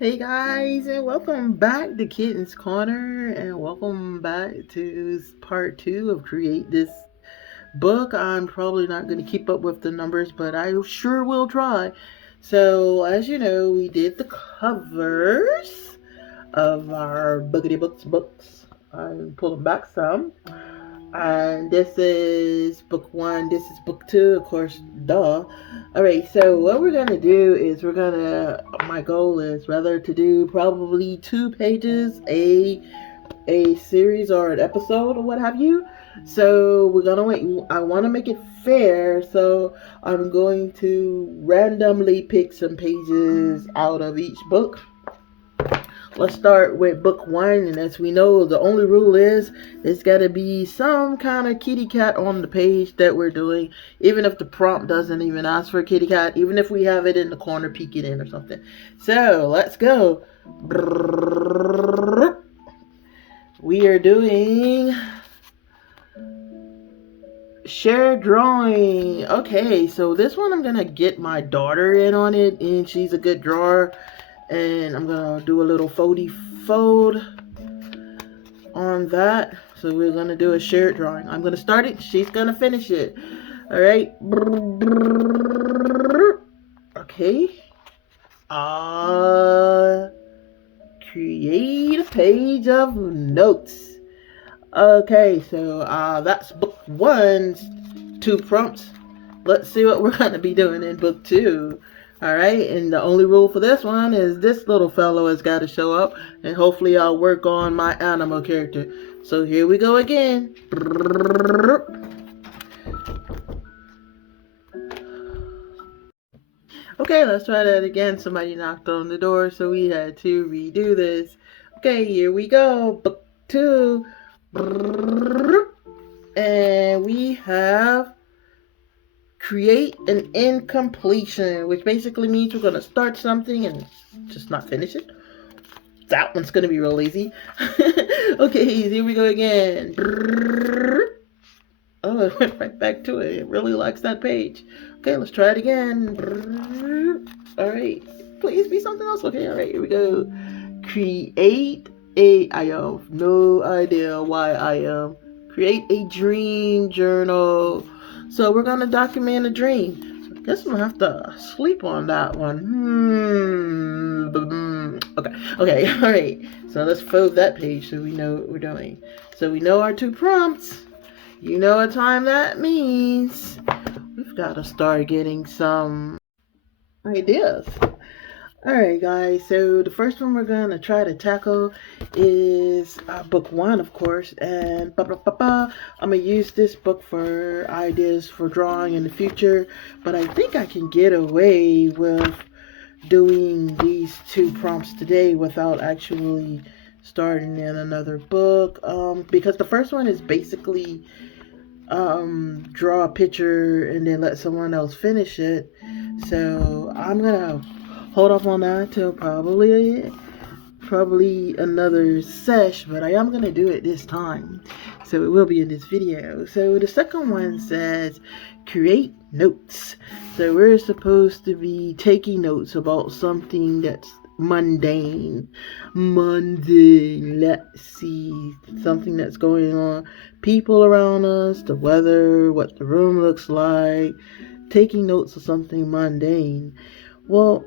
Hey guys, and welcome back to Kitten's Corner, and welcome back to part two of Create This Book. I'm probably not going to keep up with the numbers, but I sure will try. So, as you know, we did the covers of our Boogity books. I pulled them back some. And this is book one. This is book two, of course. Duh. All right. So what we're gonna do is My goal is rather to do probably 2 pages a series or an episode or what have you. So we're gonna wait. I want to make it fair, so I'm going to randomly pick some pages out of each book. Let's start with book one, and as we know, the only rule is it's got to be some kind of kitty cat on the page that we're doing, even if the prompt doesn't even ask for a kitty cat, even if we have it in the corner peeking in or something. So let's go. We are doing shared drawing. Okay, so this one I'm gonna get my daughter in on it, and she's a good drawer. And I'm gonna do a little foldy fold on that. So we're gonna do a shared drawing. I'm gonna start it. She's gonna finish it. All right. Okay. Uh, create a page of notes. Okay, so that's book one's 2 prompts. Let's see what we're gonna be doing in book two. Alright, and the only rule for this one is this little fellow has got to show up, and hopefully I'll work on my animal character. So here we go again. Okay, let's try that again. Somebody knocked on the door, so we had to redo this. Okay, here we go. Book two. And we have create an incompletion, which basically means we're going to start something and just not finish it. That one's going to be real easy. Okay, here we go again. Oh, it went right back to it. It really likes that page. Okay, let's try it again. All right, please be something else. Okay, all right, here we go. Create I have no idea why I am. Create a dream journal. So we're gonna document a dream. So I guess I'm gonna have to sleep on that one. Okay, all right. So let's fold that page so we know what we're doing. So we know our 2 prompts. You know what time that means. We've got to start getting some ideas. Alright, guys, so the first one we're going to try to tackle is book one, of course. And I'm going to use this book for ideas for drawing in the future. But I think I can get away with doing these 2 prompts today without actually starting in another book. Because the first one is basically draw a picture and then let someone else finish it. So I'm gonna hold off on that till probably another sesh, but I am gonna do it this time, so it will be in this video. So the second one says create notes. So we're supposed to be taking notes about something that's mundane. Let's see, something that's going on, people around us, the weather, what the room looks like. Taking notes of something mundane. well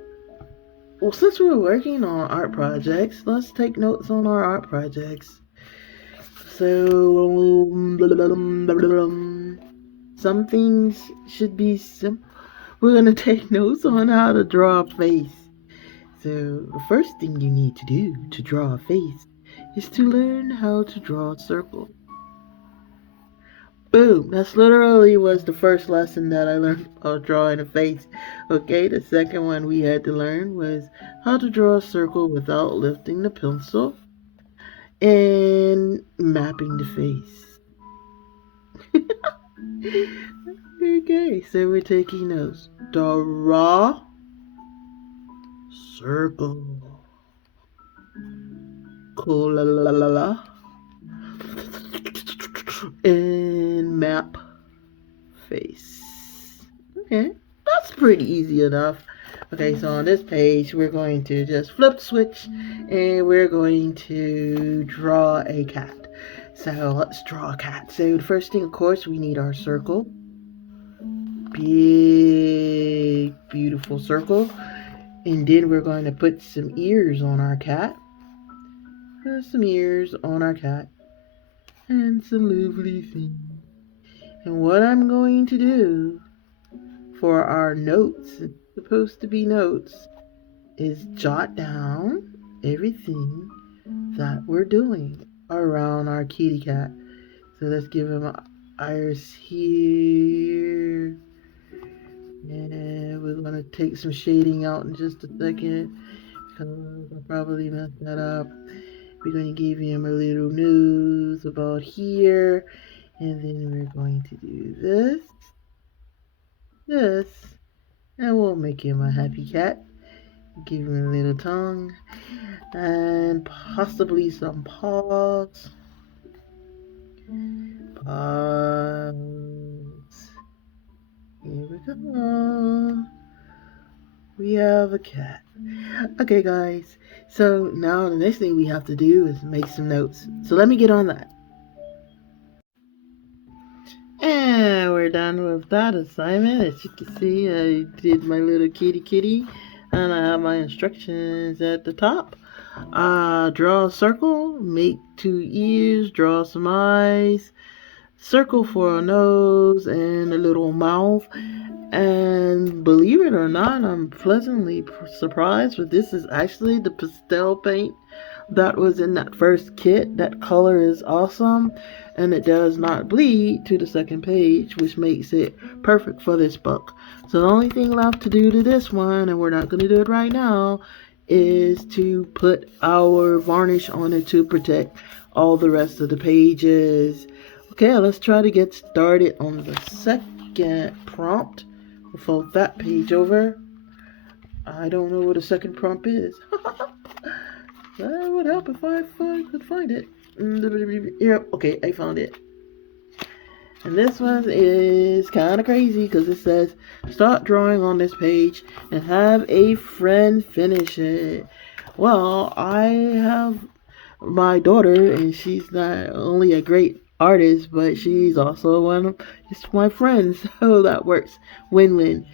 since we're working on art projects, let's take notes on our art projects. So some things should be simple. We're gonna take notes on how to draw a face. So the first thing you need to do to draw a face is to learn how to draw a circle. Boom. That's literally was the first lesson that I learned about drawing a face. Okay, the second one we had to learn was how to draw a circle without lifting the pencil and mapping the face. Okay, so we're taking notes. Draw circle. Cool la la la la. And map face. Okay, that's pretty easy enough. Okay, so on this page, we're going to just flip the switch and we're going to draw a cat. So let's draw a cat. So the first thing, of course, we need our circle. Big, beautiful circle. And then we're going to put some ears on our cat. Some ears on our cat. And some lovely things. And what I'm going to do for our notes, it's supposed to be notes, is jot down everything that we're doing around our kitty cat. So let's give him an iris here. And we're going to take some shading out in just a second because I probably messed that up. We're going to give him a little nose about here. And then we're going to do this, and we'll make him a happy cat. Give him a little tongue, and possibly some paws. Paws. Here we go. We have a cat. Okay, guys. So now the next thing we have to do is make some notes. So let me get on that. And we're done with that assignment. As you can see, I did my little kitty, and I have my instructions at the top. Draw a circle, make 2 ears, draw some eyes, circle for a nose and a little mouth. And believe it or not, I'm pleasantly surprised, but this is actually the pastel paint that was in that first kit. That color is awesome, and it does not bleed to the second page, which makes it perfect for this book. So the only thing left to do to this one, and we're not going to do it right now, is to put our varnish on it to protect all the rest of the pages. Okay, let's try to get started on the second prompt. We'll fold that page over. I don't know what a second prompt is. That would help if I could find it. Yep, okay, I found it. And this one is kind of crazy because it says, start drawing on this page and have a friend finish it. Well, I have my daughter, and she's not only a great artist, but she's also one of just my friends, so that works. Win-win.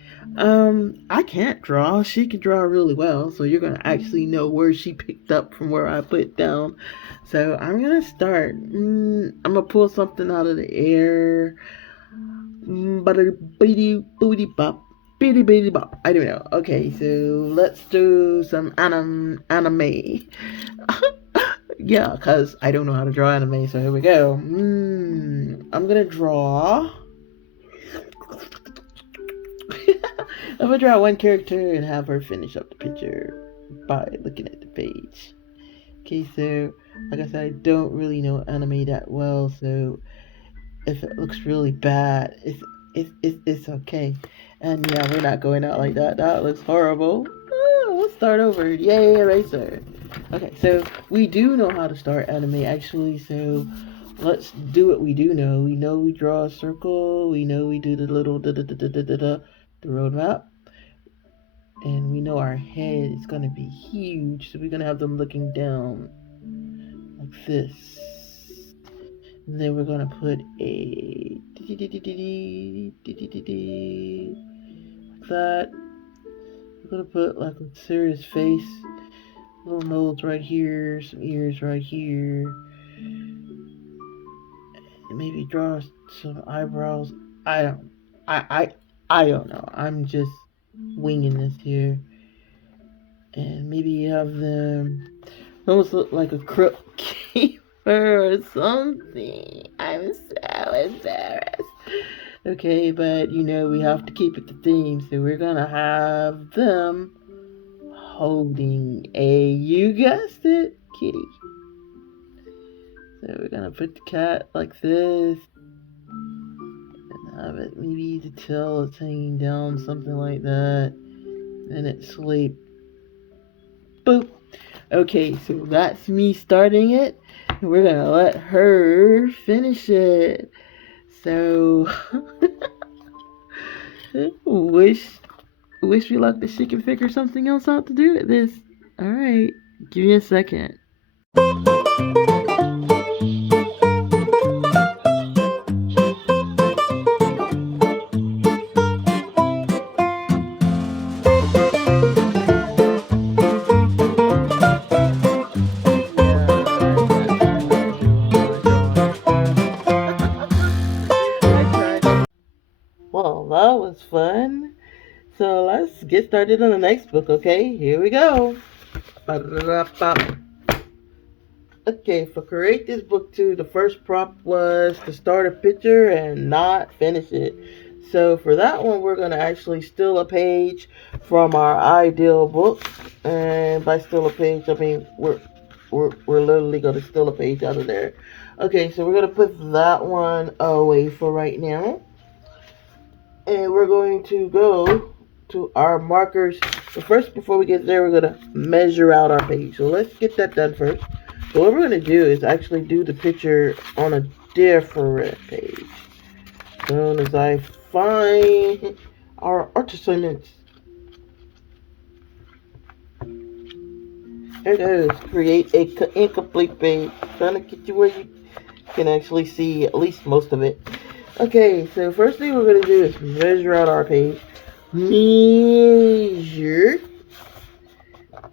I can't draw. She can draw really well, so you're gonna actually know where she picked up from where I put down. So I'm gonna start. I'm gonna pull something out of the air. I don't know. Okay, so let's do some anime. Yeah, because I don't know how to draw anime, so here we go. I'm gonna draw. I'm gonna draw one character and have her finish up the picture by looking at the page. Okay, so like I said, I don't really know anime that well, so if it looks really bad, it's okay. And yeah, we're not going out like that. That looks horrible. Oh, let's start over. Yay, eraser. Okay, so we do know how to start anime actually, so let's do what we do know. We know we draw a circle, we know we do the little the roadmap, and we know our head is gonna be huge, so we're gonna have them looking down like this. And then we're gonna put a like that. We're gonna put like a serious face, little nose right here, some ears right here, and maybe draw some eyebrows. I don't, I don't know. I'm just winging this here, and maybe have them almost look like a crook keeper or something. I'm so embarrassed. Okay, but you know we have to keep it the theme, so we're gonna have them holding a, you guessed it, kitty. So we're gonna put the cat like this, and have it maybe the tail is hanging down, something like that, and it sleep. Boop. Okay, so that's me starting it. We're gonna let her finish it. So, wish Wish me luck that she can figure something else out to do with this. Alright, give me a second. Well, that was fun. So let's get started on the next book, okay? Here we go. Okay, for create this book too, the first prompt was to start a picture and not finish it. So for that one, we're gonna actually steal a page from our ideal book, and by steal a page, I mean we're literally gonna steal a page out of there. Okay, so we're gonna put that one away for right now, and we're going to go to our markers. But first, before we get there, we're gonna measure out our page. So let's get that done first. So what we're gonna do is actually do the picture on a different page. As soon as I find our art assignments, there it goes. Create a incomplete page. Trying to get you where you can actually see at least most of it. Okay, so first thing we're gonna do is measure out our page. Measure.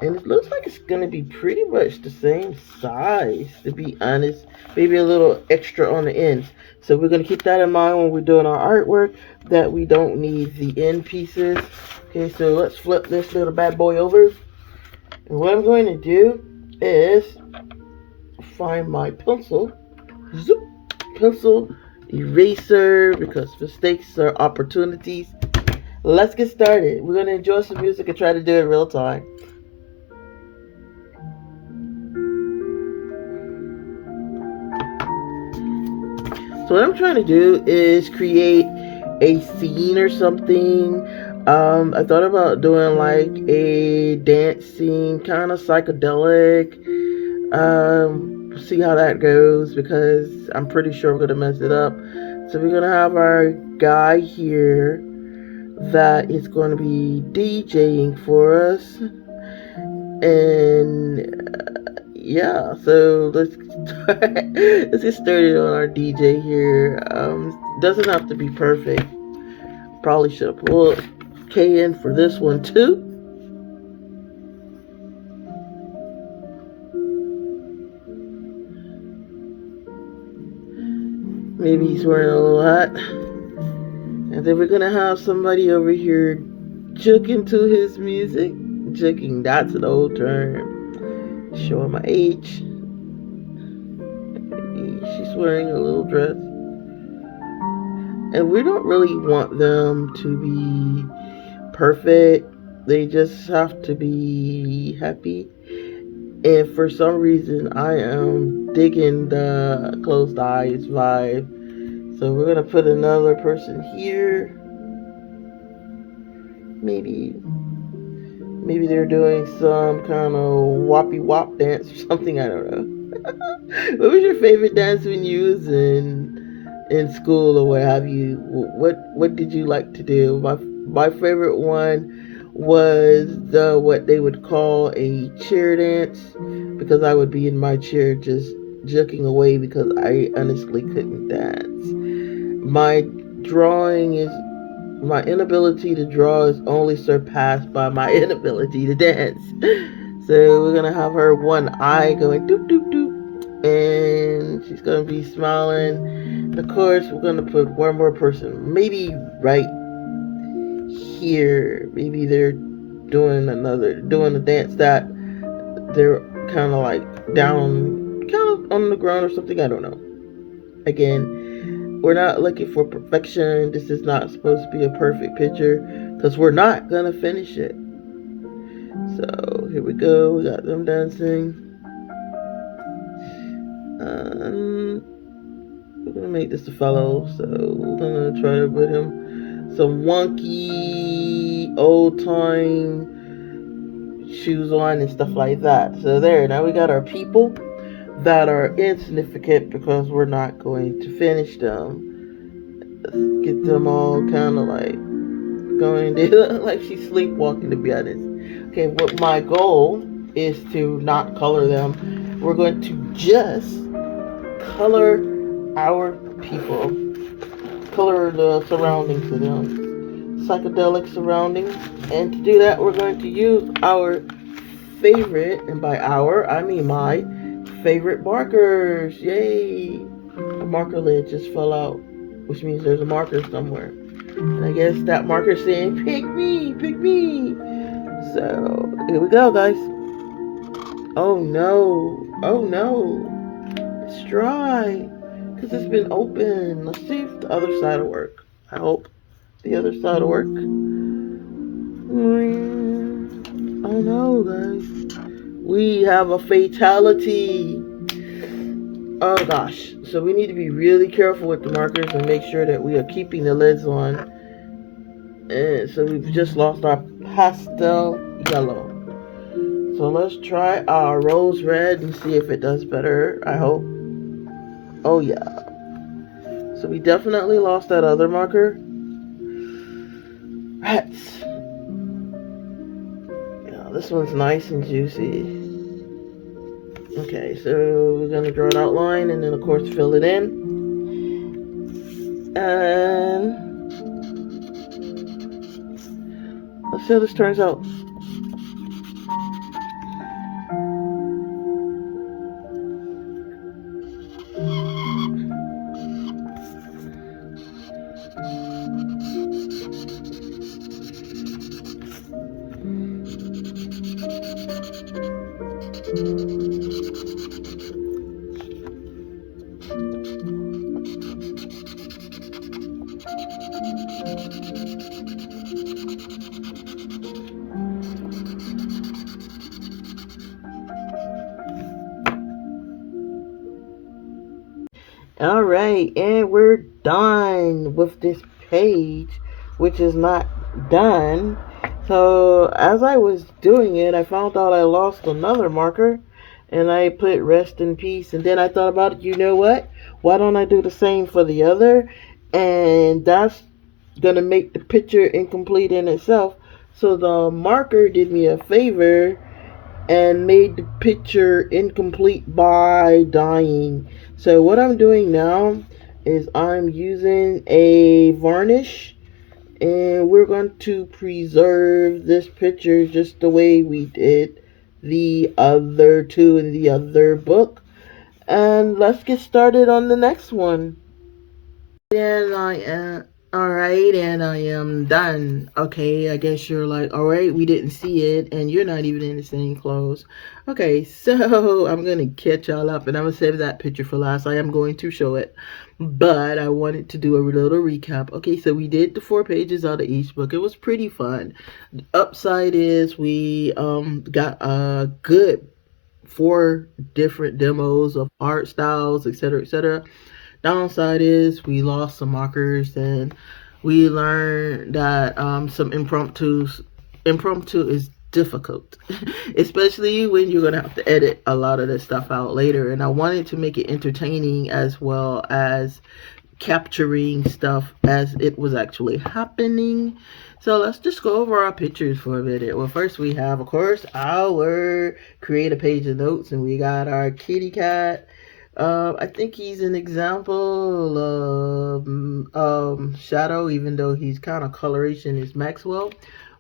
And it looks like it's going to be pretty much the same size, to be honest. Maybe a little extra on the ends. So we're going to keep that in mind when we're doing our artwork, that we don't need the end pieces. Okay, so let's flip this little bad boy over. And what I'm going to do is find my pencil. Zoop, pencil, eraser, because mistakes are opportunities. Let's get started. We're going to enjoy some music and try to do it in real time. So what I'm trying to do is create a scene or something. I thought about doing like a dance scene, kind of psychedelic. See how that goes, because I'm pretty sure we're gonna mess it up. So we're gonna have our guy here that is going to be DJing for us, and yeah, so let's get started on our DJ here. Doesn't have to be perfect. Probably should have pulled K in for this one too. Maybe he's wearing a little hat. And then we're gonna have somebody over here juking to his music. Juking, that's an old term. Showing my age. She's wearing a little dress. And we don't really want them to be perfect. They just have to be happy. And for some reason, I am digging the closed eyes vibe. So we're gonna put another person here. Maybe they're doing some kind of whoppy wop dance or something. I don't know. What was your favorite dance when you was in school or what have you? What did you like to do? My favorite one was the what they would call a chair dance, because I would be in my chair just jerking away because I honestly couldn't dance. My drawing is my inability to draw is only surpassed by my inability to dance. So we're gonna have her one eye going doop doop doop, and she's gonna be smiling. And of course, we're gonna put one more person, maybe right here. Maybe they're doing a dance that they're kind of like down, kind of on the ground or something. I don't know. Again, we're not looking for perfection. This is not supposed to be a perfect picture, because we're not gonna finish it. So here we go. We got them dancing. We're gonna make this a fellow. So we're gonna try to put him some wonky old time shoes on and stuff like that. So there. Now we got our people that are insignificant because we're not going to finish them. Let's get them all kind of like going to look like she's sleepwalking, to be honest. Okay, what my goal is to not color them. We're going to just color our people, color the surroundings of them, psychedelic surroundings. And to do that, we're going to use our favorite, and by our, I mean my favorite markers. Yay! A marker lid just fell out, which means there's a marker somewhere. And I guess that marker's saying, pick me, pick me. So, here we go, guys. Oh no, oh no. It's dry, because it's been open. Let's see if the other side will work. I hope the other side will work. Oh no, guys. We have a fatality. Oh gosh. So we need to be really careful with the markers and make sure that we are keeping the lids on. And so we've just lost our pastel yellow. So let's try our rose red and see if it does better. I hope. Oh yeah. So we definitely lost that other marker. Rats. Yeah, this one's nice and juicy. Okay, so we're gonna draw an outline and then of course fill it in. And let's see how this turns out. All right, and we're done with this page, which is not done. So as I was doing it, I found out I lost another marker, and I put rest in peace. And then I thought about it. You know what? Why don't I do the same for the other? And that's gonna make the picture incomplete in itself. So the marker did me a favor and made the picture incomplete by dying. So what I'm doing now is I'm using a varnish, and we're going to preserve this picture just the way we did the other two in the other book. And let's get started on the next one. And I am alright, and I am done. Okay, I guess you're like, alright, we didn't see it, and you're not even in the same clothes. Okay, so I'm gonna catch y'all up, and I'm gonna save that picture for last. I am going to show it, but I wanted to do a little recap. Okay, so we did the 4 pages out of each book. It was pretty fun. The upside is we got a good 4 different demos of art styles, etc., etc. Downside is we lost some markers, and we learned that some impromptu is difficult, especially when you're gonna have to edit a lot of this stuff out later. And I wanted to make it entertaining as well as capturing stuff as it was actually happening. So let's just go over our pictures for a minute. Well, first we have, of course, our create a page of notes, and we got our kitty cat. I think he's an example of Shadow, even though he's kind of coloration is Maxwell.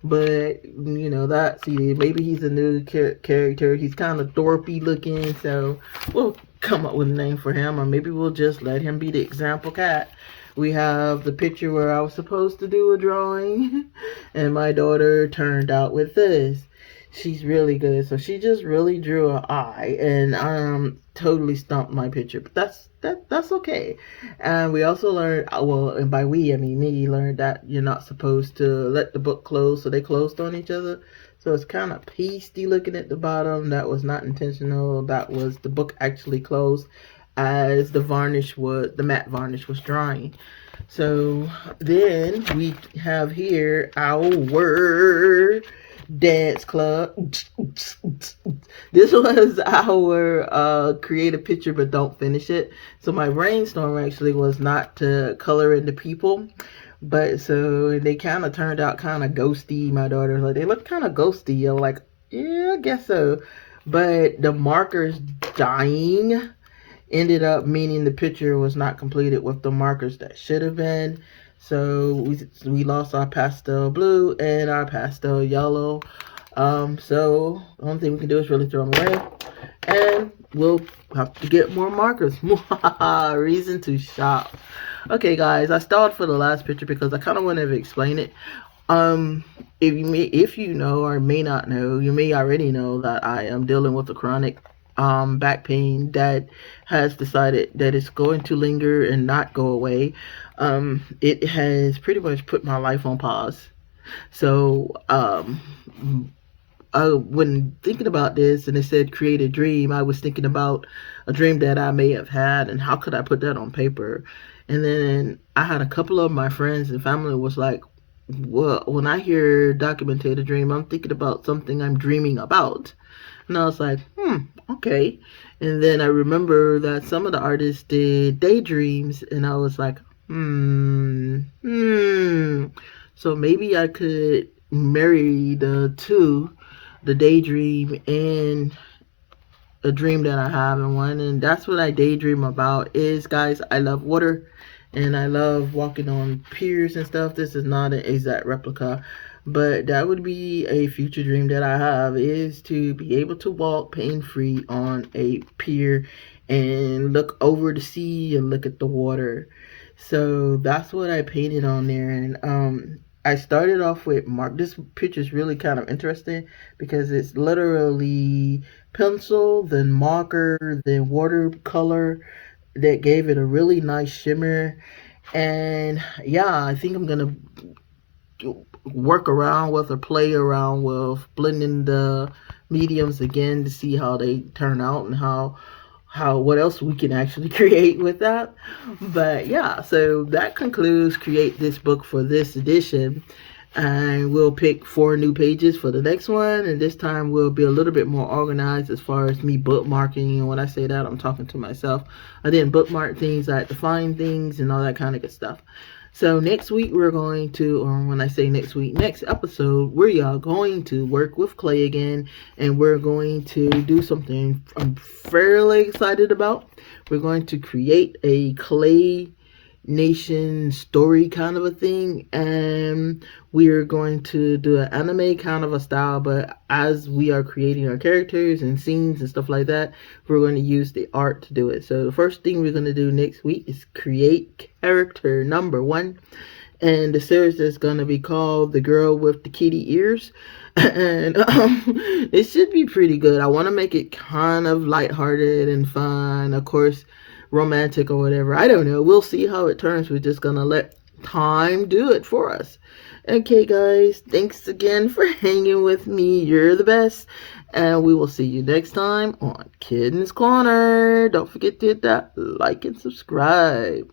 But that, see, maybe he's a new character. He's kind of dorpy looking, so we'll come up with a name for him, or maybe we'll just let him be the example cat. We have the picture where I was supposed to do a drawing, and my daughter turned out with this. She's really good. So she just really drew an eye, and totally stumped my picture. But that's okay. And we also learned, well, and by we I mean me, learned that you're not supposed to let the book close, so they closed on each other. So it's kind of pasty looking at the bottom. That was not intentional. That was the book actually closed as the matte varnish was drying. So then we have here our dance club. This was our create a picture but don't finish it. So my brainstorm actually was not to color in the people, But so they kind of turned out kind of ghosty. My daughter's like, they look kind of ghosty. I'm like, yeah, I guess so. But the markers dying ended up meaning the picture was not completed with the markers that should have been. So we lost our pastel blue and our pastel yellow. So the only thing we can do is really throw them away, and we'll have to get more markers. Reason to shop. Okay, guys, I stalled for the last picture because I kind of wanted to explain it. Um, if you know or may not know, you may already know that I am dealing with a chronic back pain that has decided that it's going to linger and not go away. It has pretty much put my life on pause. So when thinking about this and it said create a dream, I was thinking about a dream that I may have had and how could I put that on paper. And then I had a couple of my friends and family was like, well, when I hear documented a dream, I'm thinking about something I'm dreaming about. And I was like, okay. And then I remember that some of the artists did daydreams, and I was like, hmm. So maybe I could marry the two, the daydream and a dream that I have in one, and that's what I daydream about. Is guys, I love water, and I love walking on piers and stuff. This is not an exact replica, but that would be a future dream that I have, is to be able to walk pain free on a pier and look over the sea and look at the water. So that's what I painted on there, and I started off with mark. This picture is really kind of interesting because it's literally pencil, then marker, then watercolor that gave it a really nice shimmer. And yeah, I think I'm gonna work around with or play around with blending the mediums again to see how they turn out and how what else we can actually create with that. But yeah, so that concludes create this book for this edition, and we'll pick 4 new pages for the next one, and this time we'll be a little bit more organized as far as me bookmarking. And when I say that, I'm talking to myself. I didn't bookmark things, I had to find things and all that kind of good stuff. So next week we're going to, or when I say next week, next episode, we are going to work with clay again, and we're going to do something I'm fairly excited about. We're going to create a clay nation story kind of a thing, and we are going to do an anime kind of a style, but as we are creating our characters and scenes and stuff like that, we're going to use the art to do it. So the first thing we're going to do next week is create character number 1, and the series is going to be called The Girl with the Kitty Ears. And it should be pretty good. I want to make it kind of lighthearted and fun, of course, romantic or whatever. I don't know. We'll see how it turns. We're just going to let time do it for us. Okay, guys, thanks again for hanging with me. You're the best. And we will see you next time on Kitten's Corner. Don't forget to hit that like and subscribe.